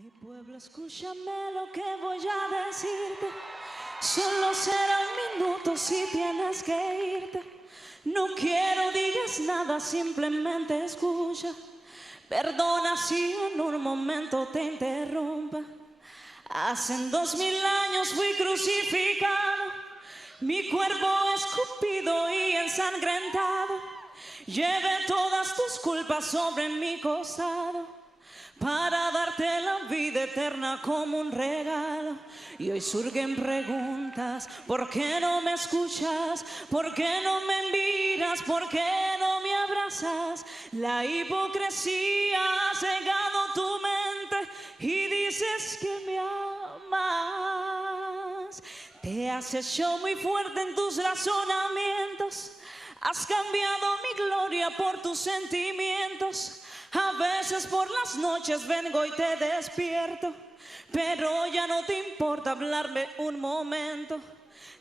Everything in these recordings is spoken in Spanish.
Mi pueblo, escúchame lo que voy a decirte. Solo será un minuto si tienes que irte. No quiero digas nada, simplemente escucha. Perdona si en un momento te interrumpa. Hace 2000 años fui crucificado, mi cuerpo escupido y ensangrentado. Llevé todas tus culpas sobre mi costado para darte la vida eterna como un regalo. Y hoy surgen preguntas: ¿por qué no me escuchas? ¿Por qué no me miras? ¿Por qué no me abrazas? La hipocresía ha cegado tu mente y dices que me amas. Te has hecho muy fuerte en tus razonamientos, has cambiado mi gloria por tus sentimientos. A veces por las noches vengo y te despierto, pero ya no te importa hablarme un momento.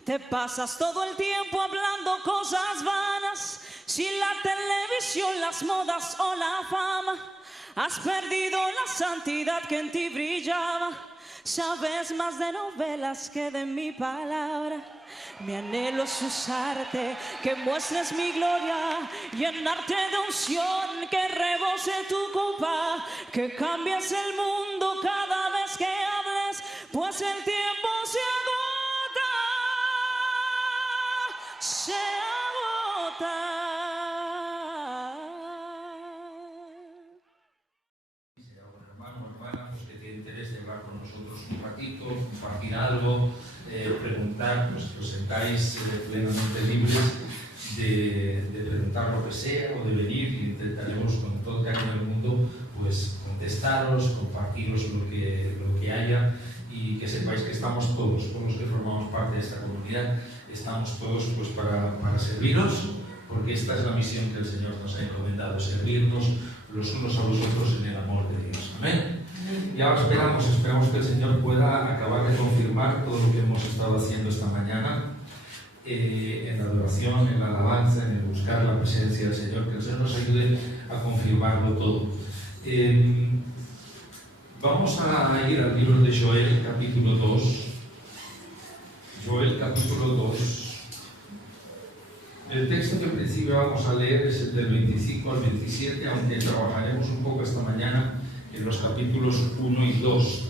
Te pasas todo el tiempo hablando cosas vanas, sin la televisión, las modas o la fama. Has perdido la santidad que en ti brillaba. Sabes más de novelas que de mi palabra. Mi anhelo es usarte, que muestres mi gloria, llenarte de unción, que rebose tu copa, que cambies el mundo cada vez que hables, pues el tiempo se agota, se agota. Hermano, hermana, pues que tiene interés de hablar con nosotros un ratito, compartir algo, preguntar, pues que os sentáis plenamente libres de preguntar lo que sea o de venir, y intentaremos con todo el cariño del mundo pues contestaros, compartiros lo que haya, y que sepáis que estamos todos los que formamos parte de esta comunidad, estamos todos pues para serviros, porque esta es la misión que el Señor nos ha encomendado: servirnos los unos a los otros en el amor de Dios. Amén. Y ahora esperamos que el Señor pueda acabar de confirmar todo lo que hemos estado haciendo esta mañana, en la adoración, en la alabanza, en el buscar la presencia del Señor, que el Señor nos ayude a confirmarlo todo. Vamos a ir al libro de Joel, capítulo 2. Joel, capítulo 2. El texto que en principio vamos a leer es el del 25 al 27, aunque trabajaremos un poco esta mañana en los capítulos 1 y 2.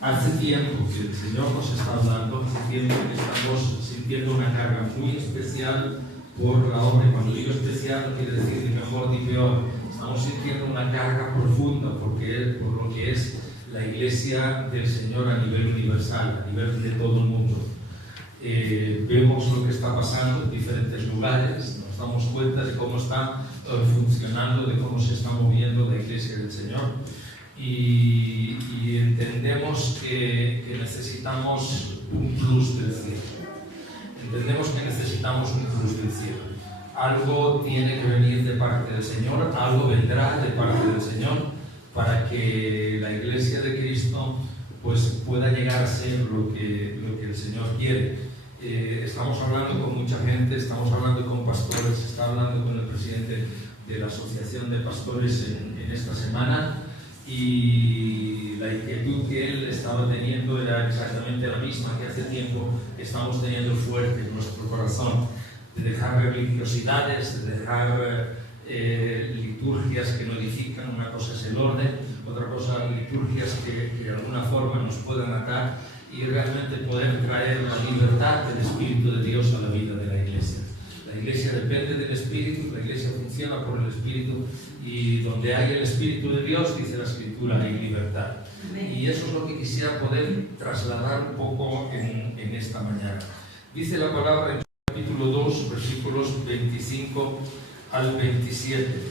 Hace tiempo que el Señor nos está hablando, hace tiempo que estamos sintiendo una carga muy especial por la obra. Y cuando digo especial no quiere decir ni mejor ni peor. Estamos sintiendo una carga profunda por lo que es la Iglesia del Señor a nivel universal, a nivel de todo el mundo. Vemos lo que está pasando en diferentes lugares, nos damos cuenta de cómo está funcionando, de cómo se está moviendo la Iglesia del Señor, y entendemos que necesitamos un plus del cielo. Entendemos que necesitamos un plus del cielo. Algo tiene que venir de parte del Señor, algo vendrá de parte del Señor para que la Iglesia de Cristo pues pueda llegar a ser lo que el Señor quiere. Estamos hablando con mucha gente, estamos hablando con pastores, está hablando con el presidente de la Asociación de Pastores en esta semana, y la inquietud que él estaba teniendo era exactamente la misma que hace tiempo estamos teniendo fuerte en nuestro corazón, de dejar religiosidades, de dejar liturgias que no edifican. Una cosa es el orden, otra cosa liturgias que de alguna forma nos puedan atar, y realmente poder traer la libertad del Espíritu de Dios a la vida de la Iglesia. La Iglesia depende del Espíritu, la Iglesia funciona por el Espíritu, y donde hay el Espíritu de Dios, dice la Escritura, hay libertad. Y eso es lo que quisiera poder trasladar un poco en esta mañana. Dice la palabra en capítulo 2, versículos 25 al 27.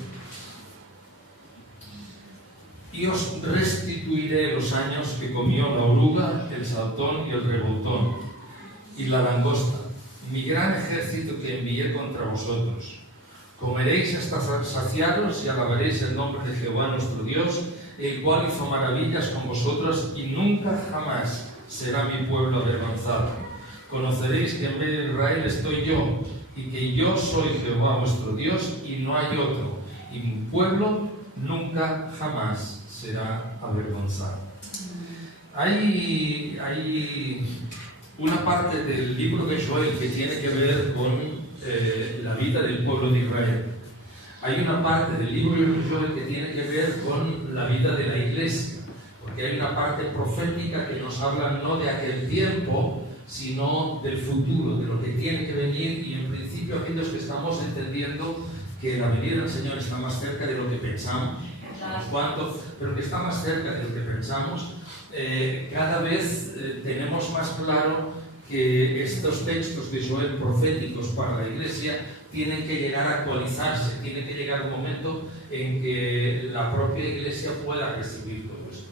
Y os restituiré los años que comió la oruga, el saltón y el revoltón, y la langosta, mi gran ejército que envié contra vosotros. Comeréis hasta saciaros y alabaréis el nombre de Jehová nuestro Dios, el cual hizo maravillas con vosotros, y nunca jamás será mi pueblo avergonzado. Conoceréis que en medio de Israel estoy yo, y que yo soy Jehová vuestro Dios, y no hay otro, y mi pueblo nunca jamás será avergonzado. Hay una parte del libro de Joel que tiene que ver con la vida del pueblo de Israel. Hay una parte del libro de Joel que tiene que ver con la vida de la iglesia, porque hay una parte profética que nos habla no de aquel tiempo, sino del futuro, de lo que tiene que venir, y en principio aquellos que estamos entendiendo que la venida del Señor está más cerca de lo que pensamos, unos cuantos, pero que está más cerca de lo que pensamos, cada vez tenemos más claro que estos textos de Joel proféticos para la iglesia tienen que llegar a actualizarse, tiene que llegar un momento en que la propia iglesia pueda recibir todo eso.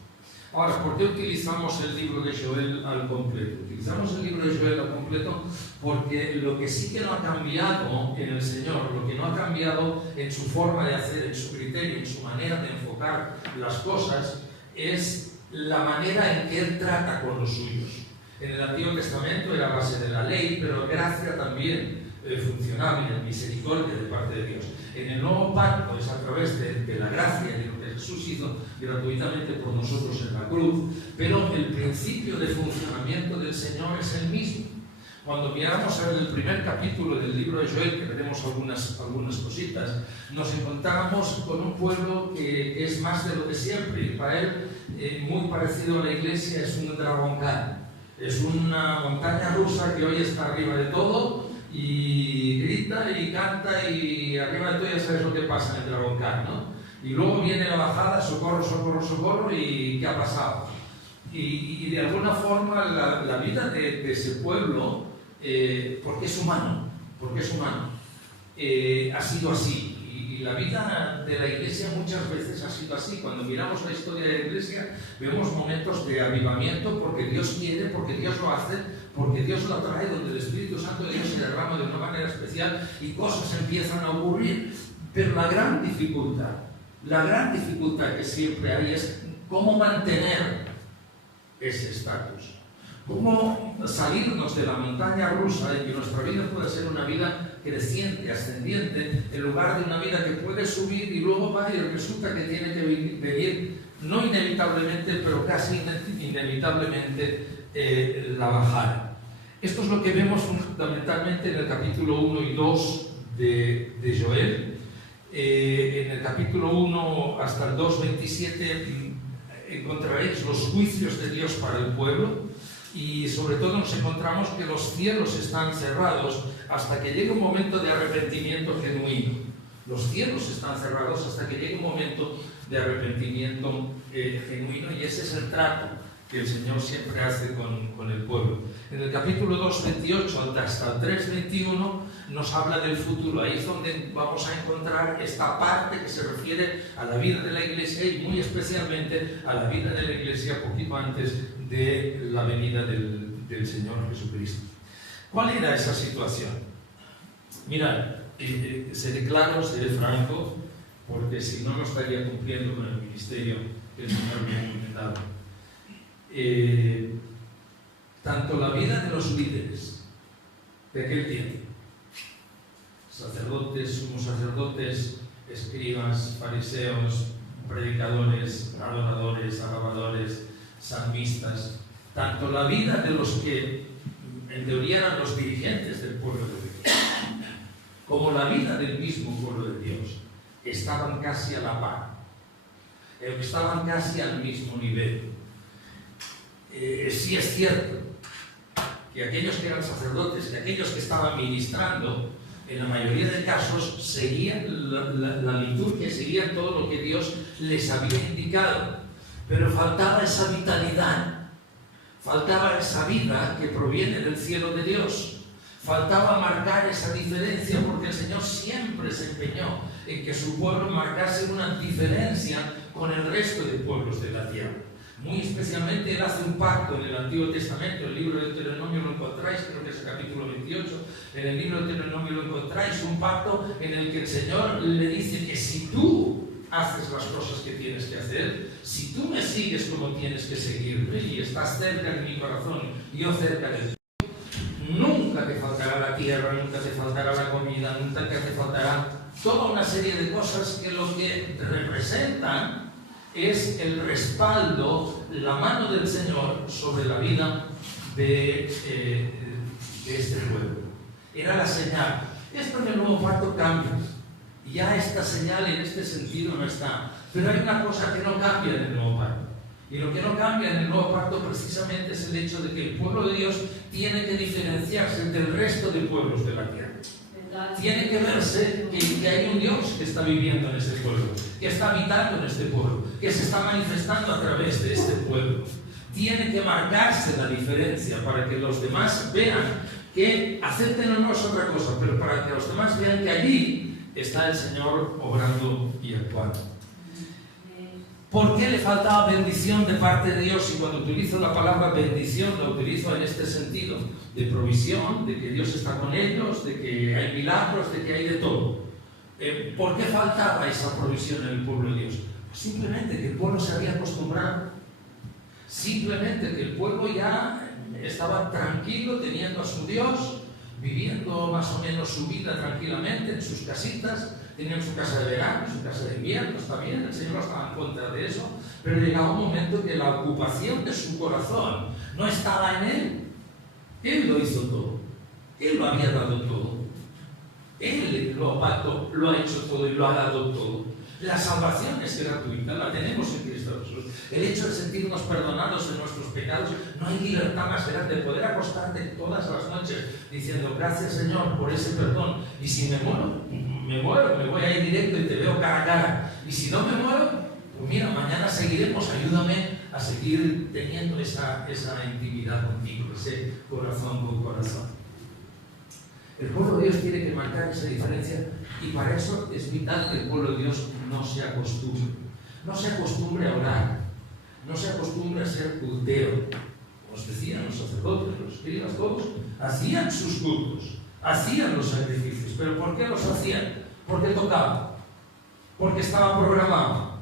Ahora, ¿por qué utilizamos el libro de Joel al completo? Utilizamos el libro de Joel al completo porque lo que sí que no ha cambiado en el Señor, lo que no ha cambiado en su forma de hacer, en su criterio, en su manera de enfocar las cosas, es la manera en que Él trata con los suyos. En el Antiguo Testamento era a base de la ley, pero gracia también funcionaba en misericordia de parte de Dios. En el Nuevo Pacto es a través de la gracia y de lo que Jesús hizo gratuitamente por nosotros en la cruz, pero el principio de funcionamiento del Señor es el mismo. Cuando miramos el primer capítulo del libro de Joel, que veremos algunas cositas, nos encontramos con un pueblo que es más de lo de siempre. Israel, muy parecido a la iglesia, es un dragoncal. Es una montaña rusa que hoy está arriba de todo y grita y canta y arriba de todo ya sabes lo que pasa en el dragoncal, ¿no? Y luego viene la bajada, socorro, socorro, socorro, y ¿qué ha pasado? Y de alguna forma la vida de ese pueblo, porque es humano, ha sido así. Y la vida de la iglesia muchas veces ha sido así. Cuando miramos la historia de la iglesia, vemos momentos de avivamiento porque Dios quiere, porque Dios lo hace, porque Dios lo trae, donde el Espíritu Santo de Dios se derrama de una manera especial y cosas empiezan a ocurrir. Pero la gran dificultad que siempre hay es cómo mantener ese estatus. Cómo salirnos de la montaña rusa y que nuestra vida pueda ser una vida creciente, ascendiente, en lugar de una vida que puede subir y luego va y resulta que tiene que venir, no inevitablemente, pero casi inevitablemente, la bajada. Esto es lo que vemos fundamentalmente en el capítulo 1 y 2 de Joel. En el capítulo 1 hasta el 2:27 encontraréis los juicios de Dios para el pueblo. Y sobre todo nos encontramos que los cielos están cerrados hasta que llegue un momento de arrepentimiento genuino. Los cielos están cerrados hasta que llegue un momento de arrepentimiento genuino, y ese es el trato que el Señor siempre hace con el pueblo. En el capítulo 2:28 hasta el 3:21 nos habla del futuro. Ahí es donde vamos a encontrar esta parte que se refiere a la vida de la iglesia y muy especialmente a la vida de la iglesia poquito antes de la venida del Señor Jesucristo. ¿Cuál era esa situación? Mirad, seré claro, seré franco, porque si no, no estaría cumpliendo con el ministerio que el Señor me ha encomendado. Tanto la vida de los líderes de aquel tiempo, sacerdotes, sumos sacerdotes, escribas, fariseos, predicadores, adoradores, alabadores, salmistas, tanto la vida de los que en teoría eran los dirigentes del pueblo de Dios, como la vida del mismo pueblo de Dios, estaban casi a la par, estaban casi al mismo nivel. Sí es cierto que aquellos que eran sacerdotes, que aquellos que estaban ministrando, en la mayoría de casos seguían la liturgia, seguían todo lo que Dios les había indicado, pero faltaba esa vitalidad, faltaba esa vida que proviene del cielo de Dios, faltaba marcar esa diferencia, porque el Señor siempre se empeñó en que su pueblo marcase una diferencia con el resto de pueblos de la tierra. Muy especialmente Él hace un pacto en el Antiguo Testamento. El libro de Deuteronomio lo encontráis, creo que es el capítulo 28. En el libro de Deuteronomio lo encontráis, un pacto en el que el Señor le dice que si tú haces las cosas que tienes que hacer, si tú me sigues como tienes que seguirme y estás cerca de mi corazón, yo cerca de ti, nunca te faltará la tierra, nunca te faltará la comida, nunca te faltará toda una serie de cosas que lo que representan es el respaldo, la mano del Señor sobre la vida de este pueblo. Era la señal. Esto en el nuevo pacto cambia. Ya esta señal en este sentido no está. Pero hay una cosa que no cambia en el nuevo pacto. Y lo que no cambia en el nuevo pacto precisamente es el hecho de que el pueblo de Dios tiene que diferenciarse del resto de pueblos de la tierra. Tiene que verse que hay un Dios que está viviendo en este pueblo, que está habitando en este pueblo, que se está manifestando a través de este pueblo. Tiene que marcarse la diferencia para que los demás vean que acepten o no es otra cosa, pero para que los demás vean que allí está el Señor obrando y actuando. ¿Por qué le faltaba bendición de parte de Dios? Y cuando utilizo la palabra bendición, la utilizo en este sentido, de provisión, de que Dios está con ellos, de que hay milagros, de que hay de todo. ¿Por qué faltaba esa provisión en el pueblo de Dios? Pues simplemente que el pueblo se había acostumbrado. Simplemente que el pueblo ya estaba tranquilo, teniendo a su Dios, viviendo más o menos su vida tranquilamente en sus casitas. Tenían su casa de verano, su casa de invierno, está bien, el Señor estaba en contra de eso, pero llegaba un momento que la ocupación de su corazón no estaba en Él. Él lo hizo todo, Él lo había dado todo, Él lo ha hecho todo y lo ha dado todo. La salvación es gratuita, la tenemos en Cristo Jesús. El hecho de sentirnos perdonados en nuestros pecados, no hay libertad más grande. Poder acostarte todas las noches diciendo gracias Señor por ese perdón, y si me muero, me voy a ir directo y te veo cara a cara. Y si no me muero, pues mira, mañana seguiremos, ayúdame a seguir teniendo esa intimidad contigo, ese corazón con corazón. El pueblo de Dios tiene que marcar esa diferencia, y para eso es vital que el pueblo de Dios no se acostumbre. No se acostumbre a orar, no se acostumbre a ser cultero. Como os decían los sacerdotes, los escribas, todos hacían sus cultos, hacían los sacrificios. ¿Pero por qué los hacían? Porque tocaban, porque estaba programado.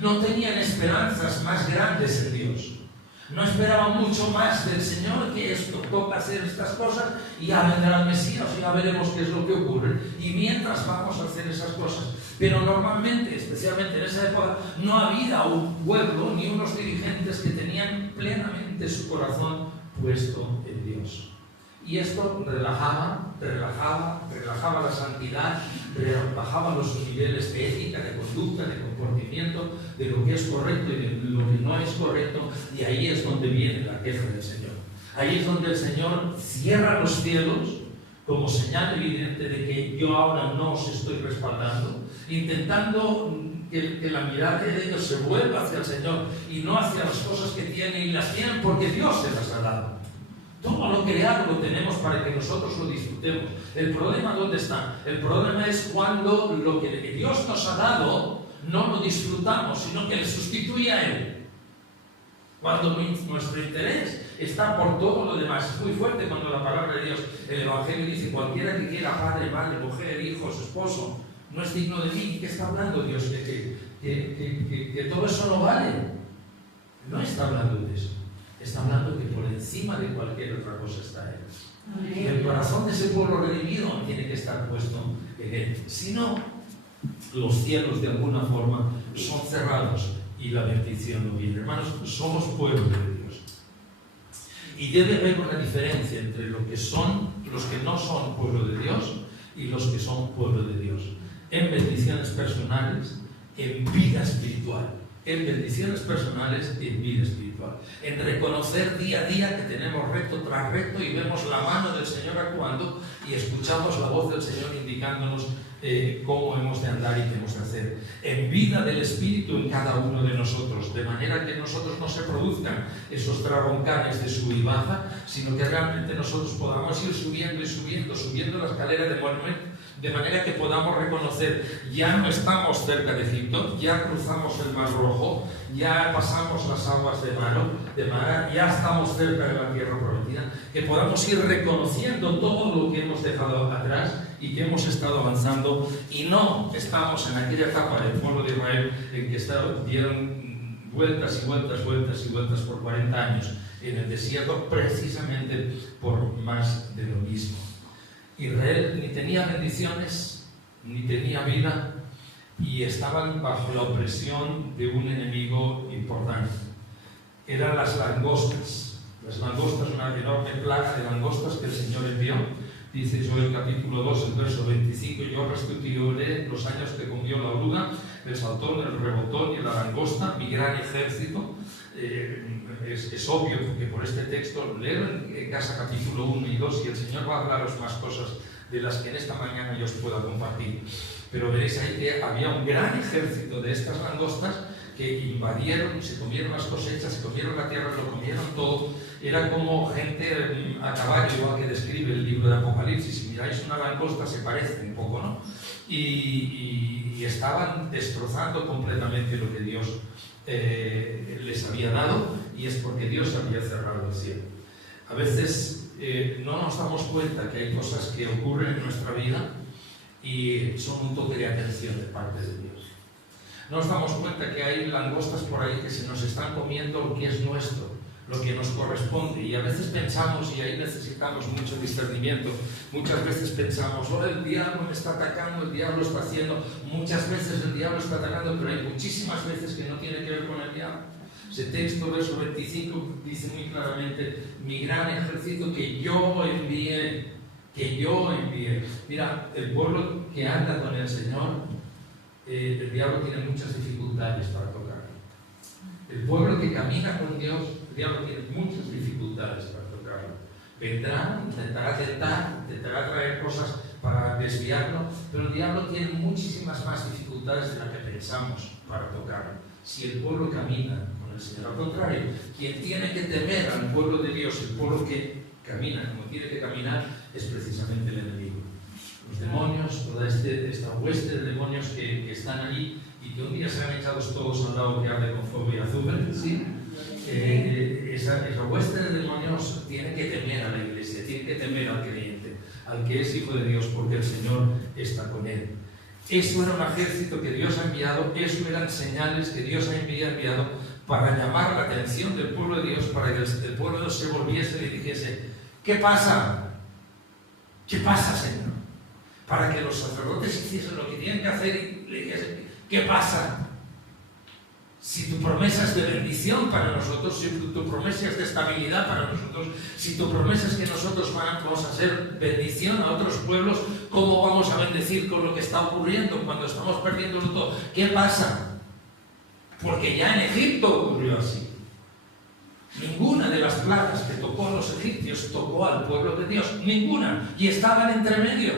No tenían esperanzas más grandes en Dios. No esperaban mucho más del Señor que esto. Toca hacer estas cosas y ya vendrá el Mesías y ya veremos qué es lo que ocurre. Y mientras vamos a hacer esas cosas. Pero normalmente, especialmente en esa época, no había un pueblo ni unos dirigentes que tenían plenamente su corazón puesto en Dios. Y esto relajaba la santidad, relajaba los niveles de ética, de conducta, de comportamiento, de lo que es correcto y de lo que no es correcto, y ahí es donde viene la queja del Señor. Ahí es donde el Señor cierra los cielos como señal evidente de que yo ahora no os estoy respaldando, intentando que la mirada de ellos se vuelva hacia el Señor y no hacia las cosas que tienen, y las tienen porque Dios se las ha dado. Todo lo creado lo tenemos para que nosotros lo disfrutemos. El problema, ¿dónde está? El problema es cuando lo que Dios nos ha dado no lo disfrutamos, sino que le sustituye a Él. Cuando nuestro interés está por todo lo demás. Es muy fuerte cuando la palabra de Dios, el Evangelio dice: cualquiera que quiera padre, madre, mujer, hijos, esposo, no es digno de mí. ¿Y qué está hablando Dios? Que todo eso no vale. No está hablando de eso. Está hablando que por encima de cualquier otra cosa está Él. Y el corazón de ese pueblo redimido tiene que estar puesto en Él. Si no, los cielos de alguna forma son cerrados y la bendición no viene. Hermanos, somos pueblo de Dios. Y debe haber una diferencia entre lo que son los que no son pueblo de Dios y los que son pueblo de Dios. En bendiciones personales, en vida espiritual. En bendiciones personales y en vida espiritual. En reconocer día a día que tenemos reto tras reto y vemos la mano del Señor actuando y escuchamos la voz del Señor indicándonos cómo hemos de andar y qué hemos de hacer. En vida del Espíritu en cada uno de nosotros, de manera que nosotros no se produzcan esos dragoncanes de sub y baja, sino que realmente nosotros podamos ir subiendo y subiendo la escalera de manera que podamos reconocer: ya no estamos cerca de Egipto, ya cruzamos el Mar Rojo, ya pasamos las aguas de Mara, ya estamos cerca de la tierra prometida, que podamos ir reconociendo todo lo que hemos dejado atrás y que hemos estado avanzando, y no estamos en aquella etapa del pueblo de Israel en que dieron vueltas y vueltas por 40 años en el desierto, precisamente por más de lo mismo. Israel ni tenía bendiciones, ni tenía vida, y estaban bajo la opresión de un enemigo importante. Eran las langostas. Las langostas, una enorme plaga de langostas que el Señor envió. Dice Joel capítulo 2, el verso 25, yo restituiré los años que comió la oruga, el saltón, el rebotón y la langosta, mi gran ejército. Es obvio que por este texto, leo en casa capítulo 1 y 2 y el Señor va a hablaros más cosas de las que en esta mañana yo os pueda compartir. Pero veréis ahí que había un gran ejército de estas langostas que invadieron, se comieron las cosechas, se comieron la tierra, lo comieron todo. Era como gente a caballo, igual que describe el libro de Apocalipsis. Si miráis una langosta se parece un poco, ¿no? Y estaban destrozando completamente lo que Dios les había dado, y es porque Dios había cerrado el cielo. A veces no nos damos cuenta que hay cosas que ocurren en nuestra vida y son un toque de atención de parte de Dios. No nos damos cuenta que hay langostas por ahí que se nos están comiendo lo que es nuestro, lo que nos corresponde, y a veces pensamos, y ahí necesitamos mucho discernimiento, muchas veces pensamos, oh, el diablo me está atacando, el diablo está haciendo, muchas veces el diablo está atacando, pero hay muchísimas veces que no tiene que ver con el diablo. Ese texto, verso 25, dice muy claramente, mi gran ejército que yo envié, Mira, el pueblo que anda con el Señor, el diablo tiene muchas dificultades para tocarlo. El pueblo que camina con Dios, el diablo tiene muchas dificultades para tocarlo. Vendrá, intentará tentar, intentará traer cosas para desviarlo, pero el diablo tiene muchísimas más dificultades de las que pensamos para tocarlo. Si el pueblo camina con el Señor, al contrario, quien tiene que temer al pueblo de Dios, el pueblo que camina como tiene que caminar, es precisamente el enemigo. Los demonios, toda esta hueste de demonios que están allí y que un día serán echados todos al lado que arde con fuego y azufre, ¿sí? Esa hueste de demonios tiene que temer a la iglesia, tiene que temer al creyente, al que es hijo de Dios, porque el Señor está con él. Eso era un ejército que Dios ha enviado, eso eran señales que Dios había enviado para llamar la atención del pueblo de Dios, para que el pueblo de Dios se volviese y le dijese, ¿qué pasa? ¿Qué pasa, Señor? Para que los sacerdotes hiciesen lo que tienen que hacer y le dijesen, ¿qué pasa? Si tu promesa es de bendición para nosotros, si tu promesa es de estabilidad para nosotros, si tu promesa es que nosotros vamos a ser bendición a otros pueblos, ¿cómo vamos a bendecir con lo que está ocurriendo cuando estamos perdiéndolo todo? ¿Qué pasa? Porque ya en Egipto ocurrió así. Ninguna de las plagas que tocó a los egipcios tocó al pueblo de Dios. Ninguna. Y estaban entre medio.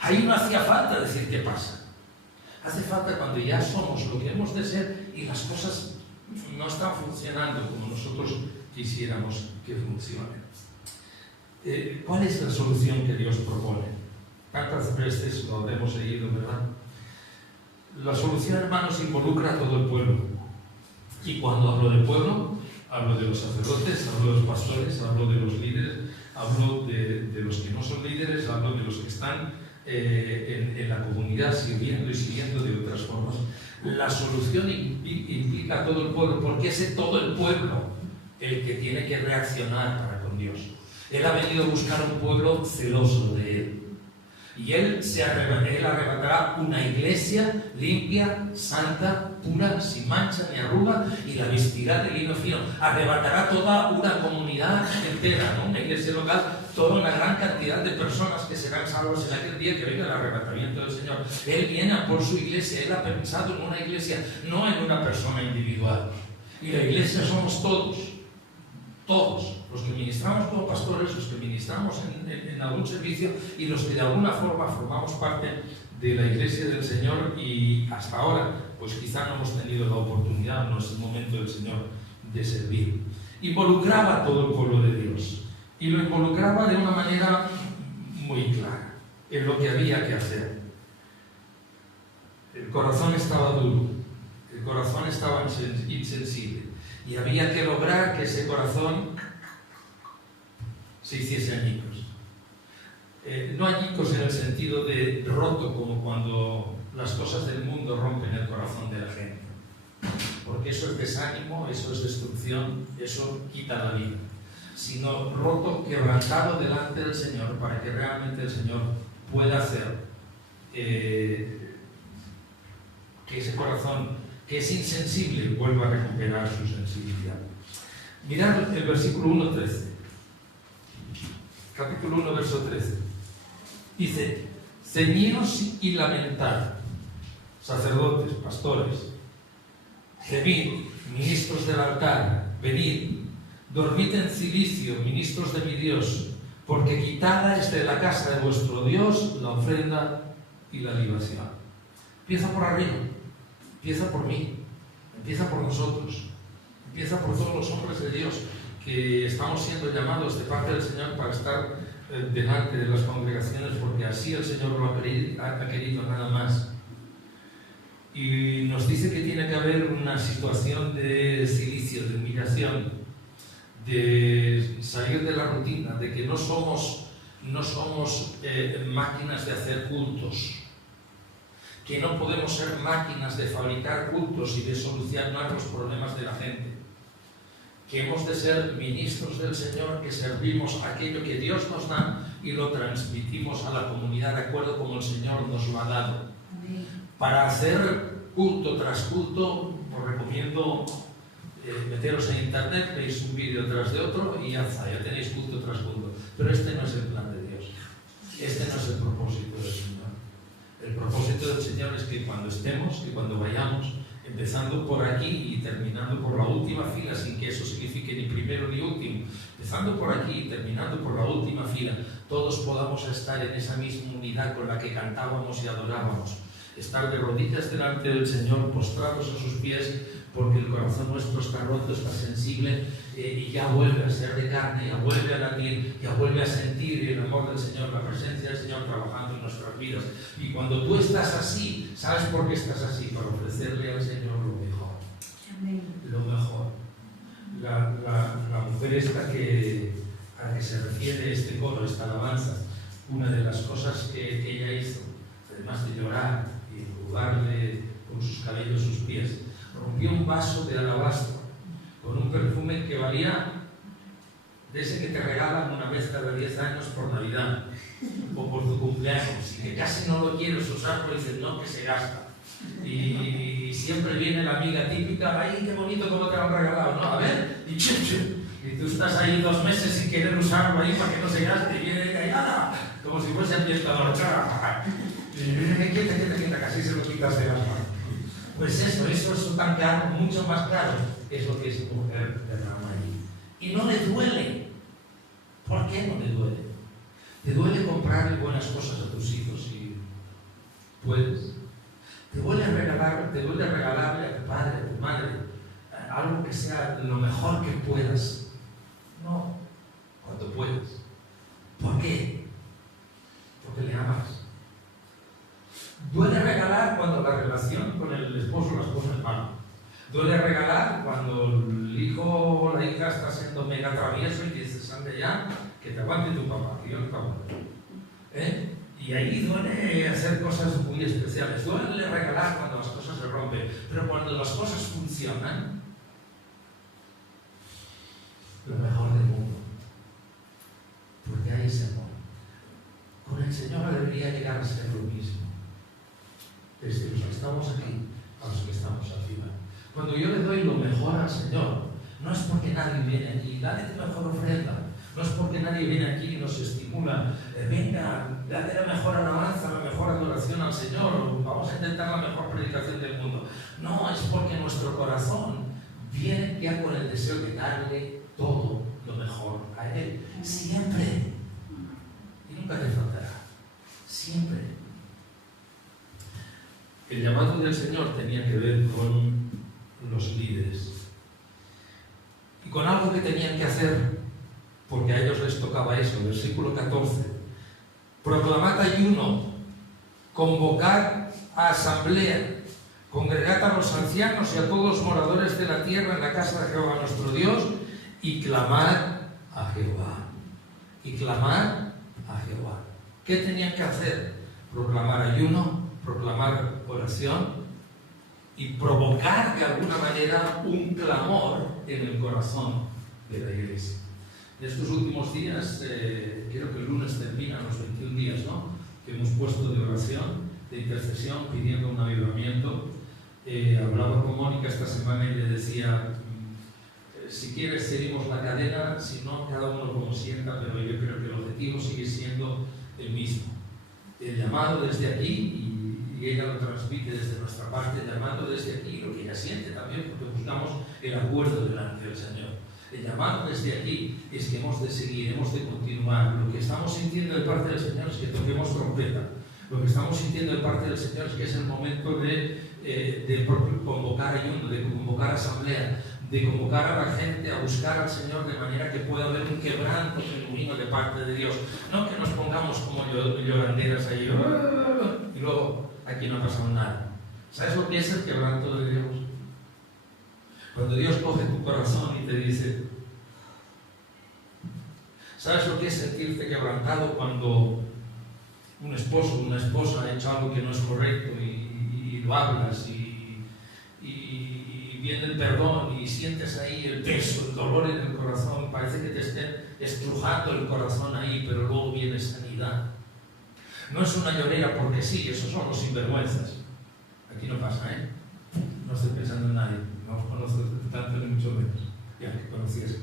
Ahí no hacía falta decir qué pasa. Hace falta cuando ya somos lo que hemos de ser y las cosas no están funcionando como nosotros quisiéramos que funcionen. ¿Cuál es la solución que Dios propone? Tantas veces lo habremos leído, ¿verdad? La solución, hermanos, involucra a todo el pueblo. Y cuando hablo del pueblo, hablo de los sacerdotes, hablo de los pastores, hablo de los líderes, hablo de los que no son líderes, hablo de los que están en la comunidad sirviendo y siguiendo de otras formas. La solución implica a todo el pueblo, porque es todo el pueblo el que tiene que reaccionar para con Dios. Él ha venido a buscar un pueblo celoso de Él. Y Él arrebatará una iglesia limpia, santa, pura, sin mancha ni arruga, y la vestirá de lino fino. Arrebatará toda una comunidad entera, ¿no? Una iglesia local, toda una gran cantidad de personas que serán salvas en aquel día que venga el arrebatamiento del Señor. Él viene a por su iglesia, Él ha pensado en una iglesia, no en una persona individual. Y la iglesia somos todos. Todos, los que ministramos como pastores, los que ministramos en algún servicio y los que de alguna forma formamos parte de la iglesia del Señor, y hasta ahora, pues quizá no hemos tenido la oportunidad, no es el momento del Señor de servir. Involucraba a todo el pueblo de Dios y lo involucraba de una manera muy clara en lo que había que hacer. El corazón estaba duro, el corazón estaba insensible. Y había que lograr que ese corazón se hiciese añicos. No añicos en el sentido de roto, como cuando las cosas del mundo rompen el corazón de la gente. Porque eso es desánimo, eso es destrucción, eso quita la vida. Sino roto, quebrantado delante del Señor, para que realmente el Señor pueda hacer que ese corazón que es insensible vuelva a recuperar su sensibilidad. Mirad el versículo 1:13. Capítulo 1, verso 13. Dice: ceñiros y lamentad, sacerdotes, pastores, gemid, ministros del altar, venid, dormid en cilicio, ministros de mi Dios, porque quitada es de la casa de vuestro Dios la ofrenda y la libación. Empieza por arriba, empieza por mí, empieza por nosotros, empieza por todos los hombres de Dios que estamos siendo llamados de parte del Señor para estar delante de las congregaciones, porque así el Señor lo ha querido nada más. Y nos dice que tiene que haber una situación de cilicio, de humillación, de salir de la rutina, de que no somos máquinas de hacer cultos, que no podemos ser máquinas de fabricar cultos y de solucionar los problemas de la gente, que hemos de ser ministros del Señor, que servimos aquello que Dios nos da y lo transmitimos a la comunidad de acuerdo como el Señor nos lo ha dado. Amén. Para hacer culto tras culto, os recomiendo meteros en internet, veis un vídeo tras de otro y ya está, ya tenéis culto tras culto. Pero este no es el plan de Dios, este no es el propósito del Señor. El propósito del Señor es que cuando estemos, que cuando vayamos, empezando por aquí y terminando por la última fila, sin que eso signifique ni primero ni último, empezando por aquí y terminando por la última fila, todos podamos estar en esa misma unidad con la que cantábamos y adorábamos, estar de rodillas delante del Señor, postrados a sus pies, porque el corazón nuestro está roto, está sensible, y ya vuelve a ser de carne, ya vuelve a latir, ya vuelve a sentir el amor del Señor, la presencia del Señor trabajando en nuestras vidas. Y cuando tú estás así, ¿sabes por qué estás así? Para ofrecerle al Señor lo mejor. Amén. Lo mejor. La mujer esta a la que se refiere este coro, esta alabanza, una de las cosas que ella hizo, además de llorar y jugarle con sus cabellos sus pies, rompió un vaso de alabastro con un perfume que valía de ese que te regalan una vez cada 10 años por Navidad o por tu cumpleaños, y que casi no lo quieres usar porque dices no, que se gasta. Y siempre viene la amiga típica: ¡ay, qué bonito cómo te lo han regalado! No, a ver, y tú estás ahí 2 meses sin querer usarlo ahí para que no se gaste, y viene callada, como si fuese ambientador. Quieta, casi se lo quitas de las manos. Pues eso es tan caro, mucho más caro, es lo que esa mujer derrama allí. Y no le duele. ¿Por qué no le duele? ¿Te duele comprarle buenas cosas a tus hijos si puedes? ¿Te duele regalarle a tu padre, a tu madre, algo que sea lo mejor que puedas? No, cuando puedas. ¿Por qué? Porque le amas. Duele regalar cuando la relación con el esposo o la esposa es mala. Duele regalar cuando el hijo o la hija está siendo mega travieso y dices: ande ya, que te aguante tu papá, que yo no te aguanto. Y ahí duele hacer cosas muy especiales. Duele regalar cuando las cosas se rompen. Pero cuando las cosas funcionan, lo mejor del mundo. Porque hay ese amor. Con el Señor debería llegar a ser lo mismo. Desde los que estamos aquí a los que estamos arriba. Cuando yo le doy lo mejor al Señor, no es porque nadie viene aquí, dale tu mejor ofrenda, no es porque nadie viene aquí y nos estimula, venga, dale la mejor alabanza, la mejor adoración al Señor, vamos a intentar la mejor predicación del mundo. No, es porque nuestro corazón viene ya con el deseo de darle todo lo mejor a Él, siempre, y nunca te faltará, siempre. El llamado del Señor tenía que ver con los líderes y con algo que tenían que hacer, porque a ellos les tocaba eso. Versículo 14: proclamad ayuno, convocad a asamblea, congregad a los ancianos y a todos los moradores de la tierra en la casa de Jehová nuestro Dios, y clamad a Jehová. Y clamad a Jehová. ¿Qué tenían que hacer? Proclamar ayuno, proclamar oración y provocar de alguna manera un clamor en el corazón de la iglesia. En estos últimos días, creo que el lunes terminan los 21 días, ¿no?, que hemos puesto de oración. de intercesión pidiendo un avivamiento. Hablaba con Mónica esta semana y le decía, si quieres seguimos la cadena, si no, cada uno como sienta, pero yo creo que el objetivo sigue siendo el mismo. El llamado desde aquí, y ella lo transmite desde nuestra parte, el llamado desde aquí, lo que ella siente también, porque buscamos el acuerdo delante del Señor. El llamado desde aquí es que hemos de seguir, hemos de continuar. Lo que estamos sintiendo de parte del Señor es que toquemos trompeta. Lo que estamos sintiendo de parte del Señor es que es el momento de convocar ayuno, de convocar asamblea, de convocar a la gente a buscar al Señor de manera que pueda haber un quebranto genuino de parte de Dios. No que nos pongamos como lloranderas ahí y luego aquí no ha pasado nada. ¿Sabes lo que es el quebranto de Dios? Cuando Dios coge tu corazón y te dice, ¿sabes lo que es sentirte quebrantado cuando un esposo o una esposa ha hecho algo que no es correcto y lo hablas y viene el perdón y sientes ahí el peso, el dolor en el corazón, parece que te estén estrujando el corazón ahí, pero luego viene sanidad? No es una llorera porque sí, esos son los sinvergüenzas. Aquí no pasa, ¿eh? No estoy pensando en nadie, no os conozco tanto ni mucho menos, ya que conociese.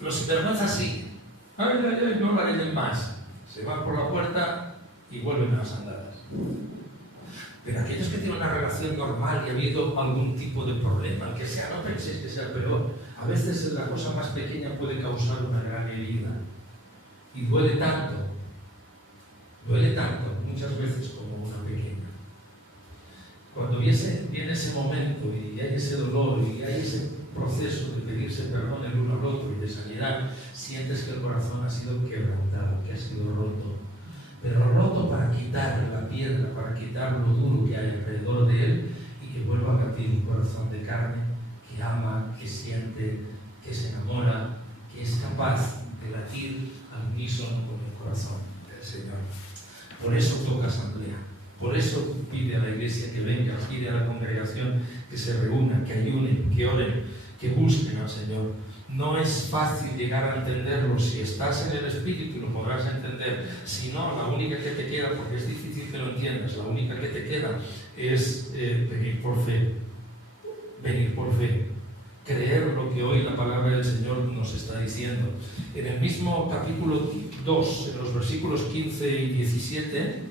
Los sinvergüenzas sí, no la leen más, se van por la puerta y vuelven a las andadas. Pero aquellos que tienen una relación normal y ha habido algún tipo de problema, aunque sea, no penséis que sea peor, a veces la cosa más pequeña puede causar una gran herida. Y duele tanto, muchas veces como una pequeña. Cuando viene ese momento y hay ese dolor y hay ese proceso de pedirse perdón el uno al otro y de sanidad, sientes que el corazón ha sido quebrantado, que ha sido roto. Pero roto para quitar la piedra, para quitar lo duro que hay alrededor de él y que vuelva a latir un corazón de carne que ama, que siente, que se enamora, que es capaz de latir al unísono con el corazón del Señor. Por eso toca asamblea, por eso pide a la iglesia que venga, pide a la congregación que se reúna, que ayunen, que oren, que busquen al Señor. No es fácil llegar a entenderlo. Si estás en el Espíritu lo podrás entender. Si no, la única que te queda, porque es difícil que lo entiendas, la única que te queda es venir por fe. Venir por fe. Creer lo que hoy la palabra del Señor nos está diciendo. En el mismo capítulo 2, en los versículos 15 y 17,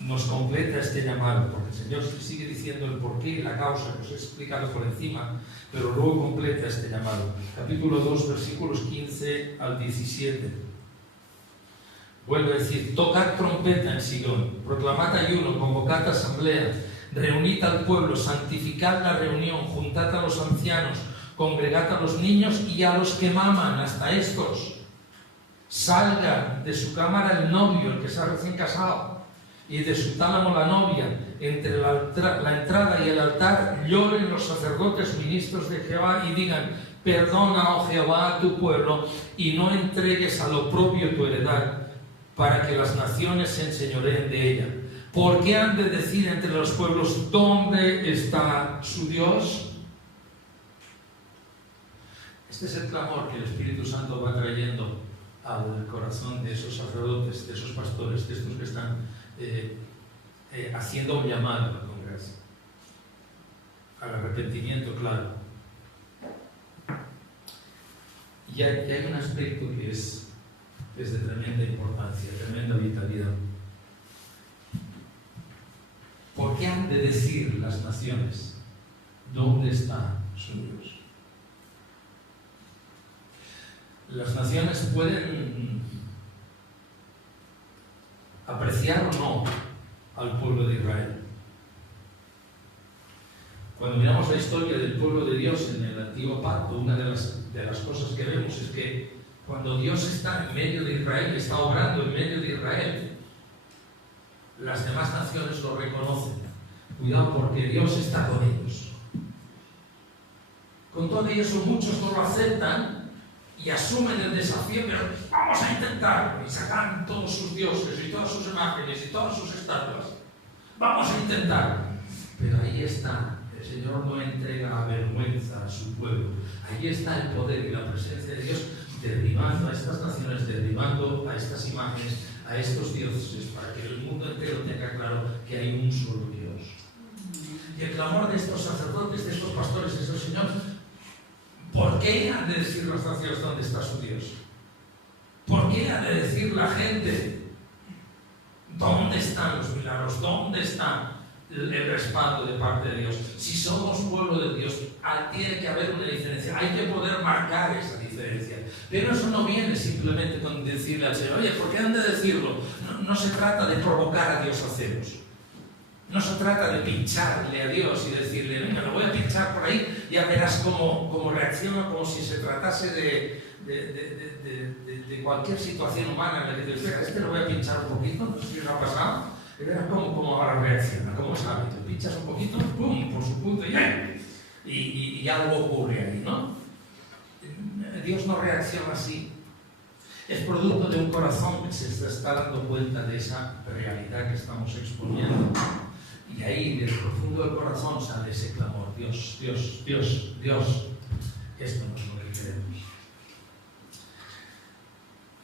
nos completa este llamado, porque el Señor sigue diciendo el porqué y la causa, que os he explicado por encima, pero luego completa este llamado. Capítulo 2, versículos 15 al 17. Vuelve a decir, tocad trompeta en Sion, proclamad ayuno, convocad asamblea, reunid al pueblo, santificad la reunión, juntad a los ancianos, congregad a los niños y a los que maman, hasta estos. Salga de su cámara el novio, el que está recién casado, y de su tálamo la novia. Entre la entrada y el altar lloren los sacerdotes ministros de Jehová y digan, perdona, oh Jehová, a tu pueblo, y no entregues al oprobio tu heredad, para que las naciones se enseñoreen de ella. ¿Por qué han de decir entre los pueblos, ¿dónde está su Dios? Este es el clamor que el Espíritu Santo va trayendo al corazón de esos sacerdotes, de esos pastores, de estos que están haciendo un llamado a la congregación, al arrepentimiento, claro. Y hay un aspecto que es de tremenda importancia, tremenda vitalidad. ¿Por qué han de decir las naciones dónde está su Dios? Las naciones pueden apreciar o no al pueblo de Israel. Cuando miramos la historia del pueblo de Dios en el Antiguo Pacto, una de las cosas que vemos es que cuando Dios está en medio de Israel, está obrando en medio de Israel, las demás naciones lo reconocen. Cuidado, porque Dios está con ellos. Con todo eso, muchos no lo aceptan y asumen el desafío, pero vamos a intentarlo, y sacan todos sus dioses y todas sus imágenes y todas sus estatuas. Vamos a intentarlo. Pero ahí está, el Señor no entrega a vergüenza a su pueblo. Ahí está el poder y la presencia de Dios derribando a estas naciones, derribando a estas imágenes, a estos dioses para que el mundo entero tenga claro que hay un solo Dios. Y el clamor de estos sacerdotes, de estos pastores, de estos señores, ¿por qué han de decir los sacerdotes dónde está su Dios? ¿Por qué ha de decir la gente dónde están los milagros? ¿Dónde está el respaldo de parte de Dios? Si somos pueblo de Dios, tiene que haber una diferencia. Hay que poder marcar esa diferencia. Pero eso no viene simplemente con decirle al Señor, oye, ¿por qué han de decirlo? No se trata de provocar a Dios a celos. No se trata de pincharle a Dios y decirle, venga, lo voy a pinchar por ahí, ya verás cómo reacciona, como si se tratase de cualquier situación humana en la que te digas, lo voy a pinchar un poquito, no sé si os ha pasado, y verás cómo ahora reacciona, cómo es hábito. Pinchas un poquito, ¡pum!, por su punto, y algo ocurre ahí, ¿no? Dios no reacciona así. Es producto de un corazón que se está dando cuenta de esa realidad que estamos exponiendo. Y ahí, del profundo del corazón, sale ese clamor: Dios, Dios, Dios, Dios. Esto no es lo que queremos.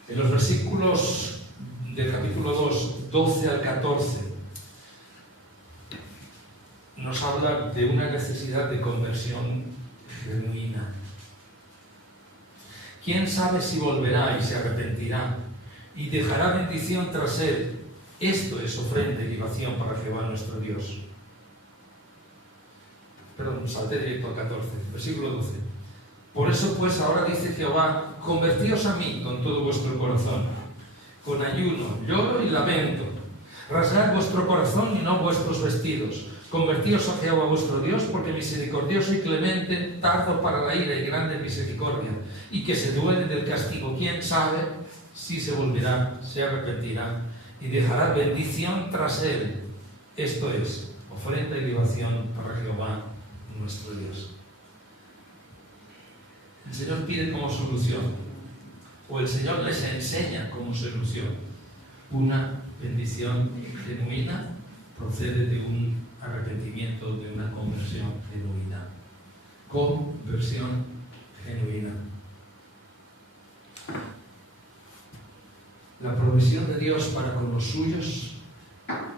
En los versículos del capítulo 2, 12 al 14, nos habla de una necesidad de conversión genuina. ¿Quién sabe si volverá y se arrepentirá y dejará bendición tras él? Esto es ofrenda y libación para Jehová nuestro Dios. Perdón, salté directo al 14, versículo 12. Por eso pues ahora dice Jehová, convertíos a mí con todo vuestro corazón, con ayuno, lloro y lamento. Rasgad vuestro corazón y no vuestros vestidos. Convertíos a Jehová vuestro Dios, porque misericordioso y clemente, tardo para la ira y grande misericordia, y que se duele del castigo. ¿Quién sabe si se volverá, se arrepentirá y dejará bendición tras él? Esto es ofrenda y libación para Jehová nuestro Dios. El Señor pide como solución, o el Señor les enseña como solución, una bendición genuina. Procede de un arrepentimiento, de una conversión genuina. Conversión genuina. La provisión de Dios para con los suyos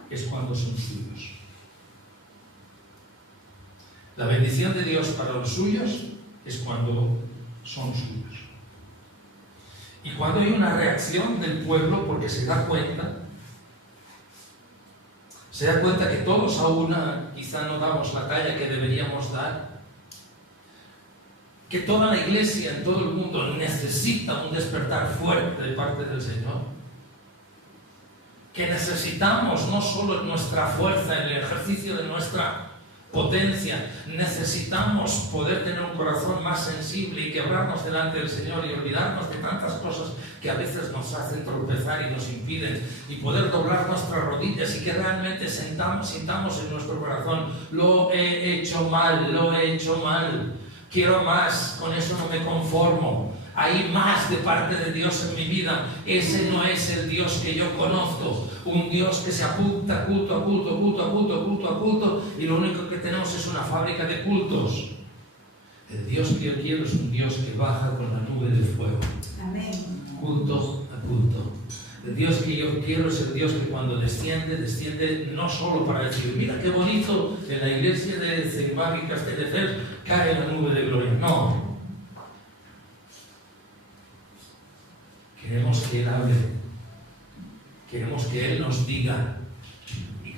es cuando son suyos. La bendición de Dios para los suyos es cuando son suyos. Y cuando hay una reacción del pueblo porque se da cuenta que todos a una quizá no damos la talla que deberíamos dar, que toda la iglesia en todo el mundo necesita un despertar fuerte de parte del Señor, que necesitamos no solo nuestra fuerza en el ejercicio de nuestra potencia, necesitamos poder tener un corazón más sensible y quebrarnos delante del Señor y olvidarnos de tantas cosas que a veces nos hacen tropezar y nos impiden, y poder doblar nuestras rodillas y que realmente sintamos en nuestro corazón: lo he hecho mal, quiero más, con eso no me conformo, hay más de parte de Dios en mi vida. Ese no es el Dios que yo conozco, un Dios que se apunta culto a culto, culto a culto, culto a culto, y lo único que tenemos es una fábrica de cultos. El Dios que yo quiero es un Dios que baja con la nube de fuego. Amén. Culto a culto. El Dios que yo quiero es el Dios que cuando desciende no solo para decir, mira qué bonito, en la iglesia de Ceimar y Castelldefels cae la nube de gloria. No. Queremos que Él hable, queremos que Él nos diga, y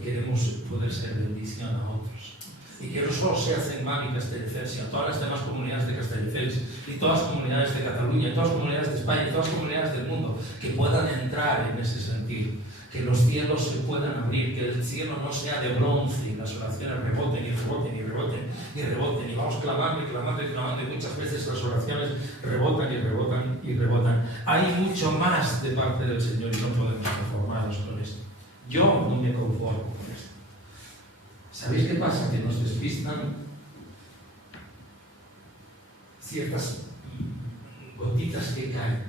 queremos poder ser bendición a otros. Y que no solo se hace en Ceimar y Castelldefels, sino todas las demás comunidades de Castelldefels, y todas las comunidades de Cataluña, y todas las comunidades de España, y todas las comunidades del mundo, que puedan entrar en ese sentido, que los cielos se puedan abrir, que el cielo no sea de bronce, y las oraciones reboten y reboten y reboten y reboten, y vamos clamando y clamando y clamando, y muchas veces las oraciones rebotan y rebotan y rebotan. Hay mucho más de parte del Señor y no podemos conformarnos con esto. Yo no me conformo con esto. ¿Sabéis qué pasa? Que nos despistan ciertas gotitas que caen,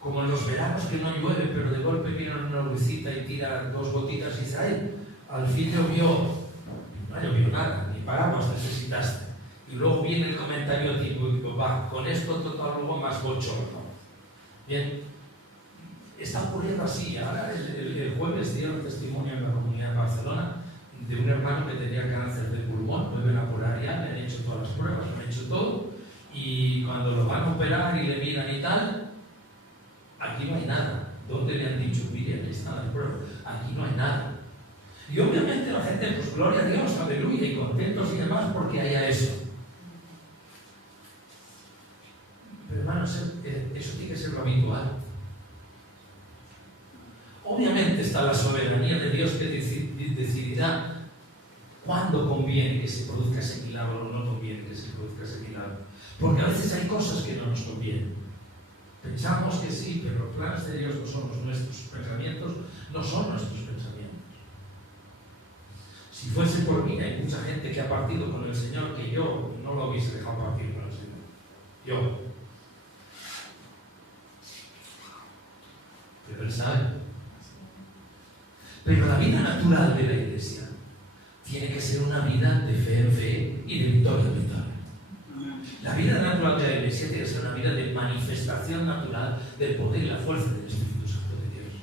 como en los veranos que no llueve, pero de golpe viene una nubecita y tira dos gotitas y dice, ¡ay! Al fin llovió. No llovió nada, ni paraguas necesitaste. Y luego viene el comentario tipo, va, con esto total luego más bochorno. Bien, está ocurriendo así. Ahora el jueves dieron testimonio en la Comunidad de Barcelona de un hermano que tenía cáncer de pulmón, lo iban a operar ya, le han hecho todas las pruebas, le han hecho todo, y cuando lo van a operar y le miran y tal, aquí no hay nada. ¿Dónde le han dicho? Mire, aquí está la prueba, aquí no hay nada. Y obviamente la gente, pues gloria a Dios, aleluya, y contentos y demás porque haya eso. Pero hermanos, eso tiene que ser lo habitual. Obviamente está la soberanía de Dios que decidirá cuándo conviene que se produzca ese milagro o no conviene que se produzca ese milagro. Porque a veces hay cosas que no nos convienen. Pensamos que sí, pero los planes de Dios no son los nuestros, sus pensamientos no son nuestros pensamientos. Si fuese por mí, hay mucha gente que ha partido con el Señor que yo no lo hubiese dejado partir con el Señor. Yo. Pero Él sabe. Pero la vida natural de la Iglesia tiene que ser una vida de fe en fe y de victoria en victoria. La vida natural de la Iglesia tiene que ser una vida de manifestación natural del poder y la fuerza del Espíritu Santo de Dios.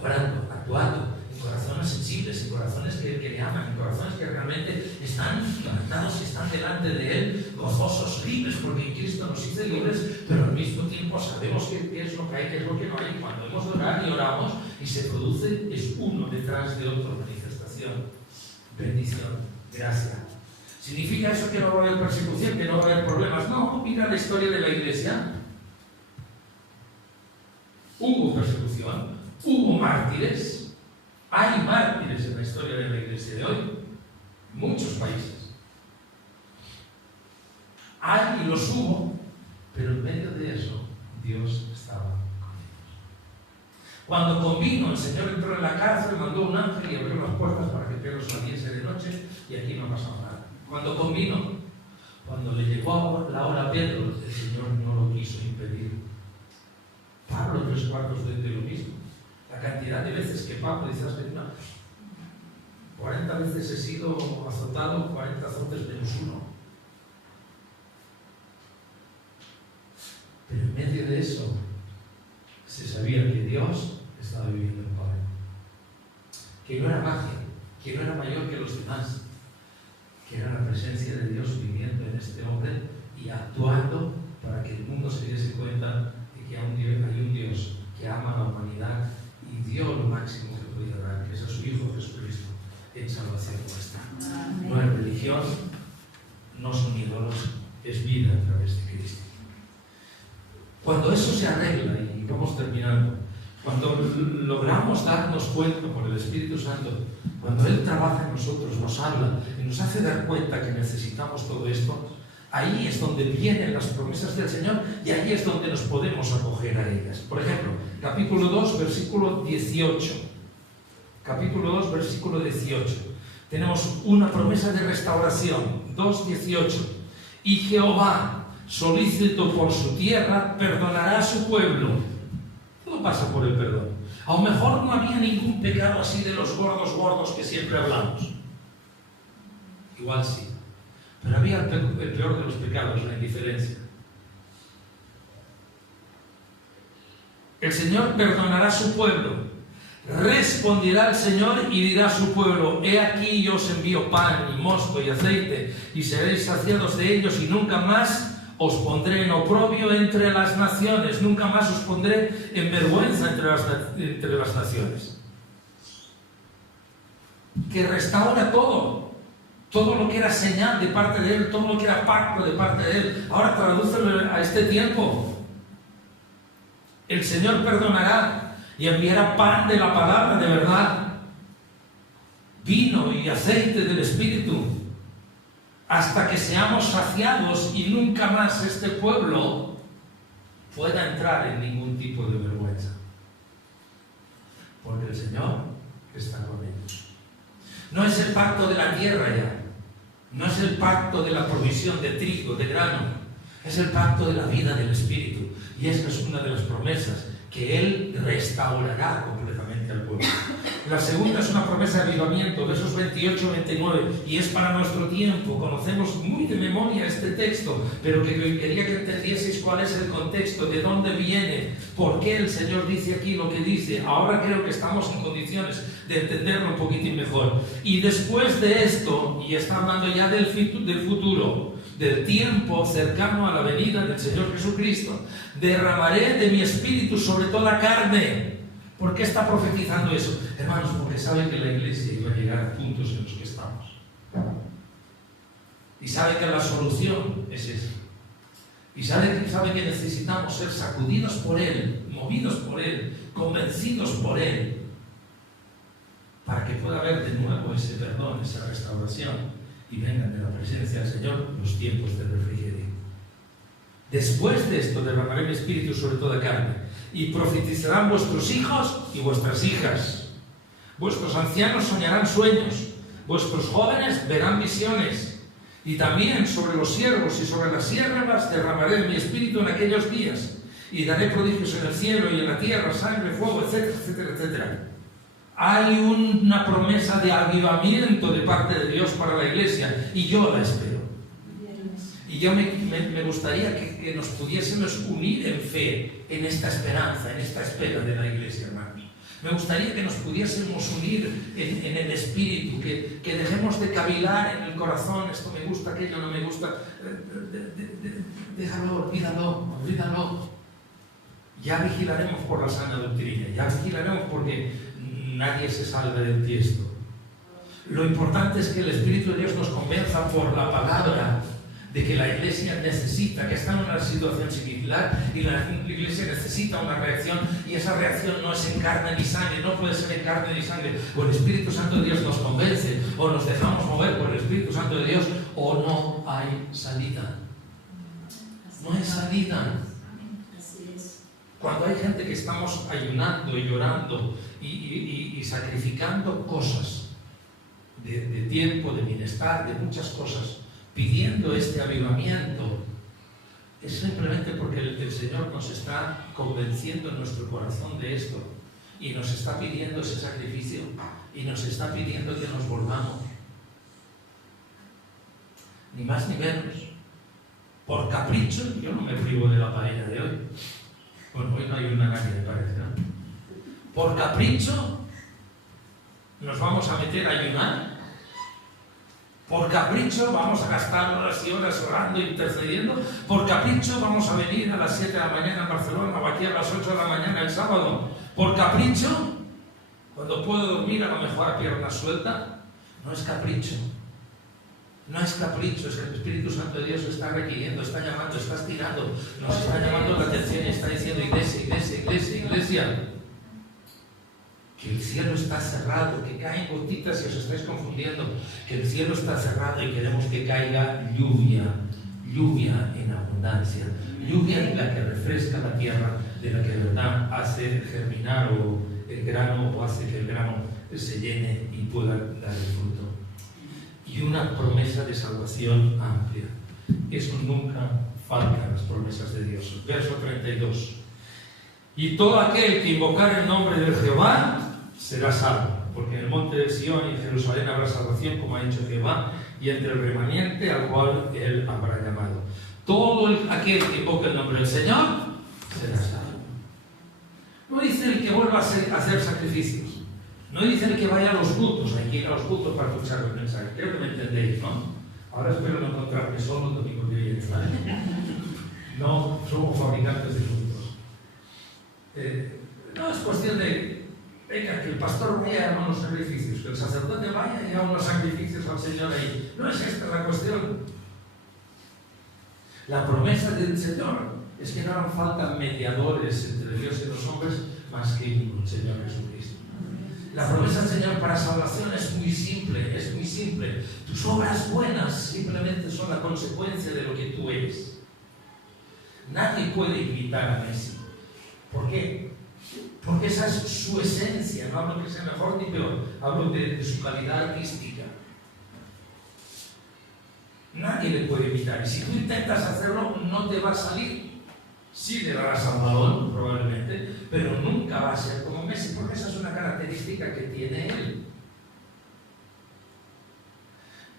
Obrando, actuando en corazones sensibles, en corazones que le aman, en corazones que realmente están levantados y están delante de Él, gozosos, libres, porque en Cristo nos hizo libres, pero al mismo tiempo sabemos qué es lo que hay, qué es lo que no hay. Cuando hemos de orar y oramos y se produce, es uno detrás de otro, manifestación, bendición, gracia. ¿Significa eso que no va a haber persecución, que no va a haber problemas? No, mira la historia de la Iglesia. Hubo persecución, hubo mártires, hay mártires en la historia de la Iglesia de hoy, en muchos países. Hay y los hubo, pero en medio de eso, Dios estaba con ellos. Cuando convino, el Señor entró en la cárcel, mandó un ángel y abrió las puertas para que Pedro saliese de noche, y aquí no pasó nada. Cuando convino, cuando le llegó la hora a Pedro, el Señor no lo quiso impedir. Pablo 3/4 de lo mismo. La cantidad de veces que Pablo dice, 40 veces he sido azotado, 40 azotes menos uno. Pero en medio de eso, se sabía que Dios estaba viviendo en Pablo. Que no era magia, que no era mayor que los demás, que era la presencia de Dios viviendo en este hombre y actuando para que el mundo se diese cuenta de que hay un Dios que ama a la humanidad y dio lo máximo que podía dar, que es a su Hijo Jesucristo en salvación nuestra. No es religión, no son ídolos, es vida a través de Cristo. Cuando eso se arregla, y vamos terminando, cuando logramos darnos cuenta por el Espíritu Santo, cuando Él trabaja en nosotros, nos habla y nos hace dar cuenta que necesitamos todo esto, ahí es donde vienen las promesas del Señor y ahí es donde nos podemos acoger a ellas. Por ejemplo, capítulo 2, versículo 18. Capítulo 2, versículo 18. Tenemos una promesa de restauración. 2:18. Y Jehová, solícito por su tierra, perdonará a su pueblo. Todo pasa por el perdón. A lo mejor no había ningún pecado así de los gordos que siempre hablamos. Igual sí. Pero había el peor de los pecados, la indiferencia. El Señor perdonará a su pueblo. Responderá el Señor y dirá a su pueblo: he aquí yo os envío pan y mosto y aceite, y seréis saciados de ellos, y nunca más os pondré en oprobio entre las naciones, nunca más os pondré en vergüenza entre las naciones. Que restaura todo lo que era señal de parte de Él, todo lo que era pacto de parte de Él. Ahora tradúcelo a este tiempo. El Señor perdonará y enviará pan de la palabra de verdad, vino y aceite del Espíritu, hasta que seamos saciados y nunca más este pueblo pueda entrar en ningún tipo de vergüenza. Porque el Señor está con ellos. No es el pacto de la tierra ya, no es el pacto de la provisión de trigo, de grano, es el pacto de la vida del Espíritu. Y esta es una de las promesas, que Él restaurará completamente al pueblo. La segunda es una promesa de avivamiento, versos 28-29, y es para nuestro tiempo. Conocemos muy de memoria este texto, pero que quería que entendieseis cuál es el contexto, de dónde viene, por qué el Señor dice aquí lo que dice. Ahora creo que estamos en condiciones de entenderlo un poquitín mejor. Y después de esto, y está hablando ya del futuro, del tiempo cercano a la venida del Señor Jesucristo, derramaré de mi espíritu sobre toda carne. ¿Por qué está profetizando eso? Hermanos, porque sabe que la iglesia iba a llegar a puntos en los que estamos. Y sabe que la solución es esa. Y sabe que necesitamos ser sacudidos por Él, movidos por Él, convencidos por Él, para que pueda haber de nuevo ese perdón, esa restauración, y vengan de la presencia del Señor los tiempos de refrigerio. Después de esto derramaré mi espíritu sobre toda carne, y profetizarán vuestros hijos y vuestras hijas. Vuestros ancianos soñarán sueños, vuestros jóvenes verán visiones, y también sobre los siervos y sobre las siervas derramaré mi espíritu en aquellos días, y daré prodigios en el cielo y en la tierra, sangre, fuego, etcétera, etcétera, etcétera. Hay una promesa de avivamiento de parte de Dios para la iglesia, y yo la espero. Y yo me gustaría que nos pudiésemos unir en fe, en esta esperanza, en esta espera de la iglesia, hermanos. Me gustaría que nos pudiésemos unir en el espíritu, que dejemos de cavilar en el corazón, esto me gusta, aquello no me gusta. Déjalo, olvídalo. Ya vigilaremos por la sana doctrina, ya vigilaremos porque nadie se salve del tiesto. Lo importante es que el Espíritu de Dios nos convenza por la palabra de que la iglesia necesita, que está en una situación similar, y la iglesia necesita una reacción, y esa reacción no es en carne ni sangre, no puede ser en carne ni sangre. O el Espíritu Santo de Dios nos convence, o nos dejamos mover por el Espíritu Santo de Dios, o no hay salida. No hay salida. Cuando hay gente que estamos ayunando y llorando y sacrificando cosas de tiempo, de bienestar, de muchas cosas, pidiendo este avivamiento, es simplemente porque el Señor nos está convenciendo en nuestro corazón de esto, y nos está pidiendo ese sacrificio, y nos está pidiendo que nos volvamos. Ni más ni menos. Por capricho, yo no me privo de la paella de hoy. Bueno, hoy no hay una nadie, me parece, ¿no? Por capricho nos vamos a meter a ayunar. Por capricho vamos a gastar horas y horas orando e intercediendo. Por capricho vamos a venir a las 7 de la mañana en Barcelona o aquí a las 8 de la mañana el sábado. Por capricho, cuando puedo dormir a lo mejor a pierna suelta. No es capricho. No es capricho, es que el Espíritu Santo de Dios está requiriendo, está llamando, está estirando, nos está llamando la atención y está diciendo: iglesia, iglesia, iglesia, iglesia. Que el cielo está cerrado, que caen gotitas y os estáis confundiendo, que el cielo está cerrado y queremos que caiga lluvia, lluvia en abundancia, lluvia en la que refresca la tierra, de la que de verdad hace germinar el grano, o hace que el grano se llene y pueda dar el fruto. Y una promesa de salvación amplia. Eso nunca falta en las promesas de Dios. Verso 32. Y todo aquel que invocar el nombre de Jehová será salvo, porque en el monte de Sión y en Jerusalén habrá salvación, como ha dicho Jehová, y entre el remanente al cual él habrá llamado. Todo aquel que invoque el nombre del Señor será salvo. No dice el que vuelva a hacer sacrificios. No dice el que vaya a los cultos. Hay que ir a los cultos para escuchar el mensaje. Creo que me entendéis, ¿no? Ahora espero no encontrarme solo el domingo que viene, ¿vale? No somos fabricantes de cultos. No es cuestión de, venga, que el pastor vaya a unos sacrificios, que el sacerdote vaya y haga unos sacrificios al Señor ahí. No es esta la cuestión. La promesa del Señor es que no harán falta mediadores entre Dios y los hombres más que el Señor Jesucristo. La promesa del Señor para salvación es muy simple, es muy simple. Tus obras buenas simplemente son la consecuencia de lo que tú eres. Nadie puede imitar a Messi. ¿Por qué? Porque esa es su esencia. No hablo que sea mejor ni peor, hablo de su calidad artística. Nadie le puede imitar. Y si tú intentas hacerlo, no te va a salir. Sí le darás al balón, probablemente, pero nunca va a ser como Messi, porque esa es una característica que tiene Él.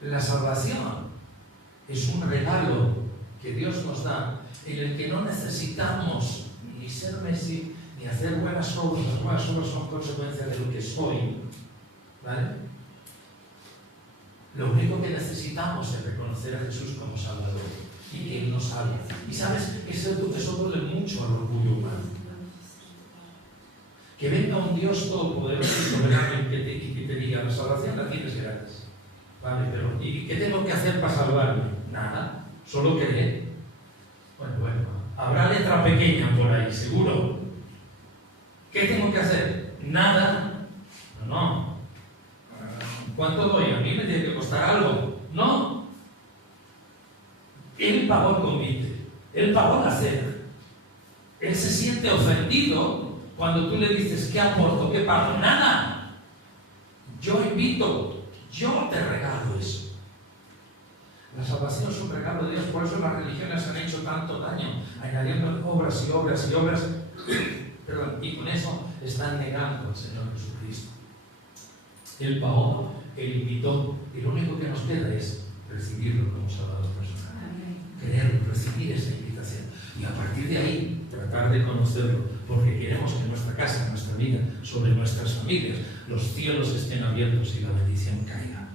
La salvación es un regalo que Dios nos da, en el que no necesitamos ni ser Messi, ni hacer buenas obras. Las buenas obras son consecuencia de lo que soy, ¿vale? Lo único que necesitamos es reconocer a Jesús como Salvador y que Él nos salve. Y sabes, eso duele mucho al orgullo humano. Que venga un Dios todopoderoso y soberano y que te diga, la salvación la tienes gratis. Vale, pero ¿y qué tengo que hacer para salvarme? Nada, solo creer. Bueno, habrá letra pequeña por ahí, seguro. ¿Qué tengo que hacer? Nada. No. ¿Cuánto doy? ¿A mí me tiene que costar algo? No. Él pagó el convite. Él pagó la cena. Él se siente ofendido cuando tú le dices, ¿qué aporto? ¿Qué pago? Nada. Yo invito, yo te regalo eso. La salvación es un regalo de Dios, por eso las religiones han hecho tanto daño, añadiendo obras y obras y obras, perdón, y con eso están negando al Señor Jesucristo. Él pagó, Él invitó, y lo único que nos queda es recibirlo como Salvador personal. Querer recibir esa invitación. Y a partir de ahí, tratar de conocerlo, porque queremos que en nuestra casa, en nuestra vida, sobre nuestras familias, los cielos estén abiertos y la bendición caiga.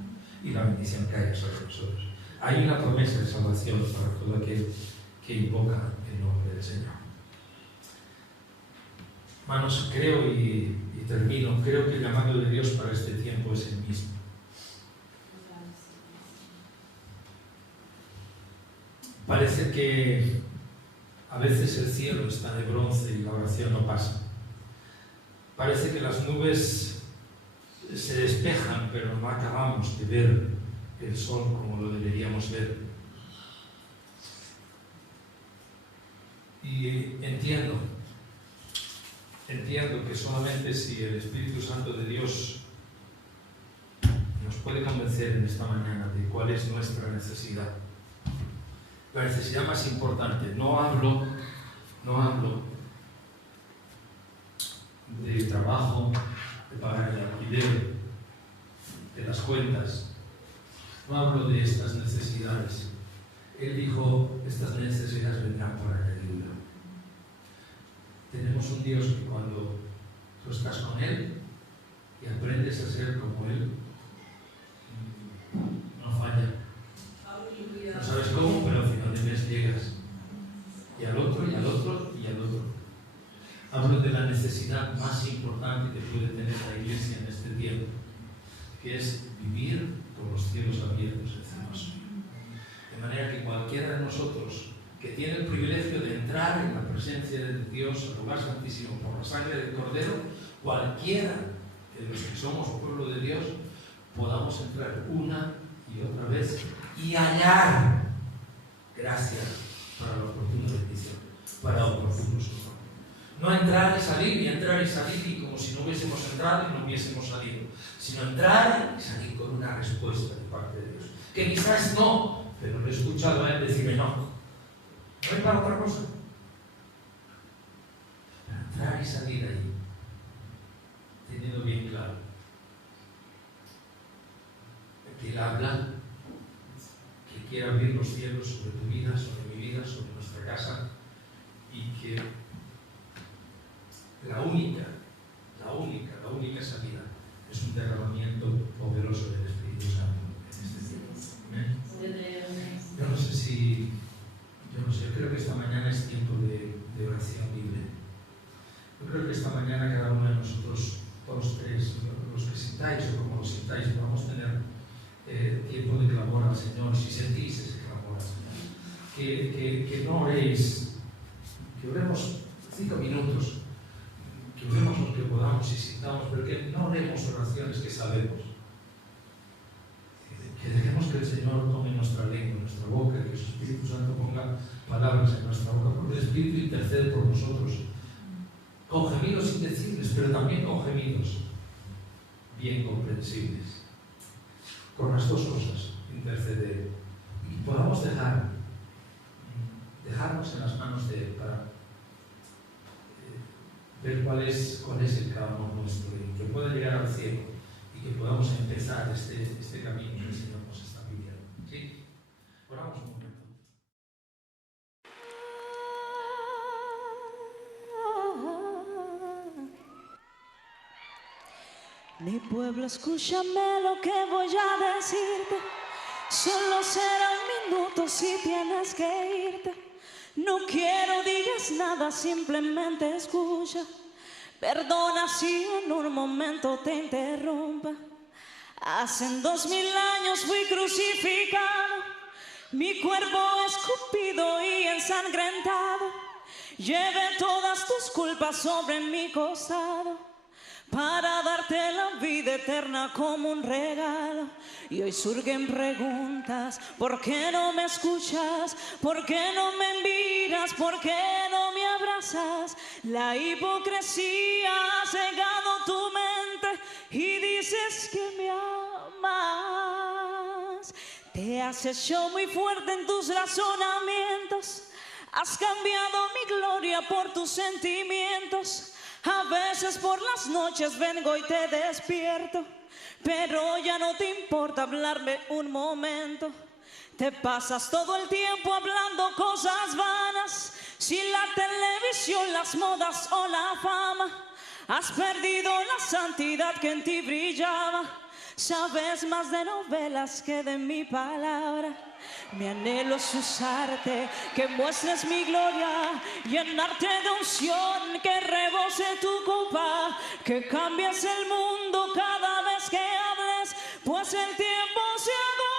Y la bendición caiga sobre nosotros. Hay una promesa de salvación para todo aquel que invoca el nombre del Señor. Hermanos, creo y termino, creo que el llamado de Dios para este tiempo es el mismo. Parece que a veces el cielo está de bronce y la oración no pasa. Parece que las nubes se despejan, pero no acabamos de ver el sol como lo deberíamos ver. Y entiendo que solamente si el Espíritu Santo de Dios nos puede convencer en esta mañana de cuál es nuestra necesidad. La necesidad más importante. No hablo de trabajo, de pagar el alquiler, de las cuentas. No hablo de estas necesidades. Él dijo, estas necesidades vendrán por añadidura. Tenemos un Dios que cuando tú estás con Él y aprendes a ser como Él, no falla. No sabes cómo, pero al final de mes llegas. Y al otro, y al otro, y al otro. Hablo de la necesidad más importante que puede tener la Iglesia en este tiempo, que es vivir con los cielos abiertos encima suyo. De manera que cualquiera de nosotros que tiene el privilegio de entrar en la presencia de Dios, al lugar santísimo, por la sangre del Cordero, cualquiera de los que somos pueblo de Dios, podamos entrar una y otra vez y hallar gracia para la oportuna bendición, para oportuno socorro. No entrar y salir, y como si no hubiésemos entrado y no hubiésemos salido, sino entrar y salir con una respuesta de parte de Dios. Que quizás no, pero lo he escuchado a Él decirme no. No hay para otra cosa. Para entrar y salir ahí, teniendo bien claro que Él habla, que quiere abrir los cielos sobre tu vida, sobre mi vida, sobre nuestra casa, y que la única salida es un derramamiento poderoso del Espíritu Santo en este tiempo. ¿Amén? Yo creo que esta mañana es tiempo de oración libre. Yo creo que esta mañana cada uno de nosotros, todos tres, los que sintáis o como los sintáis, vamos a tener tiempo de clamor al Señor. Si sentís ese clamor al Señor, que no oréis, que oremos 5 minutos, que oremos lo que podamos y sintamos, pero que no oremos oraciones que sabemos. Que dejemos que el Señor tome nuestra lengua, nuestra boca, que su Espíritu Santo ponga palabras en nuestra boca, porque el Espíritu intercede por nosotros, con gemidos indecibles, pero también con gemidos bien comprensibles. Con las dos cosas, interceder, y podamos dejarnos en las manos de Él para ver cuál es el clamor nuestro y que pueda llegar al cielo y que podamos empezar este camino que el Señor nos está pidiendo. ¿Sí? Oramos un momento. Mi pueblo, escúchame lo que voy a decirte. Solo será un minuto si tienes que irte. No quiero digas nada, simplemente escucha. Perdona si en un momento te interrumpa. Hace 2000 años fui crucificado, mi cuerpo escupido y ensangrentado. Llevé todas tus culpas sobre mi costado para darte la vida eterna como un regalo. Y hoy surgen preguntas: ¿por qué no me escuchas? ¿Por qué no me miras? ¿Por qué no me abrazas? La hipocresía ha cegado tu mente y dices que me amas. Te has hecho muy fuerte en tus razonamientos, has cambiado mi gloria por tus sentimientos. A veces por las noches vengo y te despierto, pero ya no te importa hablarme un momento. Te pasas todo el tiempo hablando cosas vanas, sin la televisión, las modas o la fama. Has perdido la santidad que en ti brillaba. Sabes más de novelas que de mi palabra. Mi anhelo es usarte, que muestres mi gloria, llenarte de unción, que rebose tu copa, que cambies el mundo cada vez que hables, pues el tiempo se agota.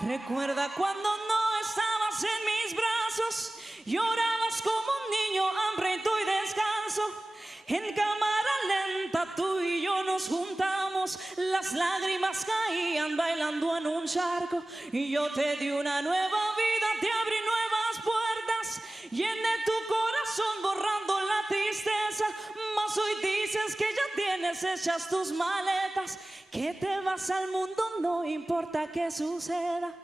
Recuerda cuando no estabas en mis brazos, llorabas como un niño hambriento y descanso. En cámara lenta tú y yo nos juntamos, las lágrimas caían bailando en un charco. Y yo te di una nueva vida, te abrí nuevas puertas, llené tu corazón borrando la tristeza. Mas hoy dices que ya tienes hechas tus maletas, que te vas al mundo, no importa qué suceda.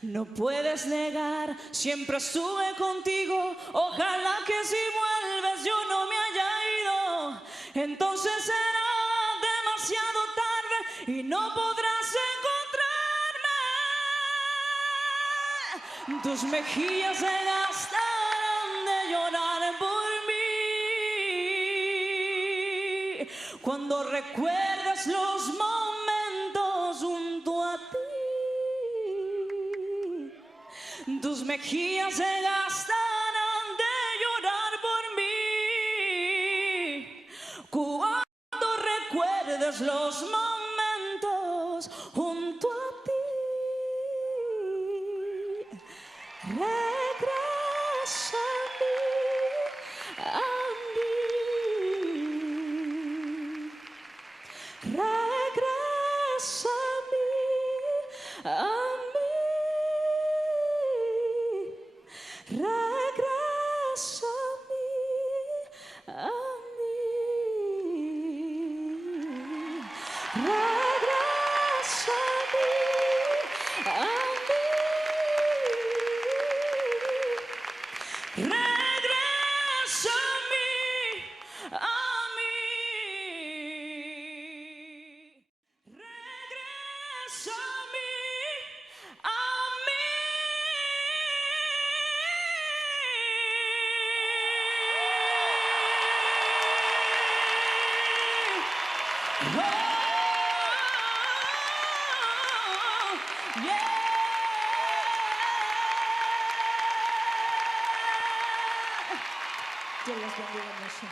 No puedes negar, siempre estuve contigo. Ojalá que si vuelves yo no me haya ido. Entonces será demasiado tarde y no podrás encontrarme. Tus mejillas se gastarán de llorar por mí cuando recuerdes los momentos junto a ti. Tus mejillas se gastarán de llorar por mí cuando recuerdes los momentos junto a ti. Regresa a mí. Regresa a mí. Regresa a mí. Regresa a mí. Regresa a mí. Regresa a mí. Dios los bendiga mucho.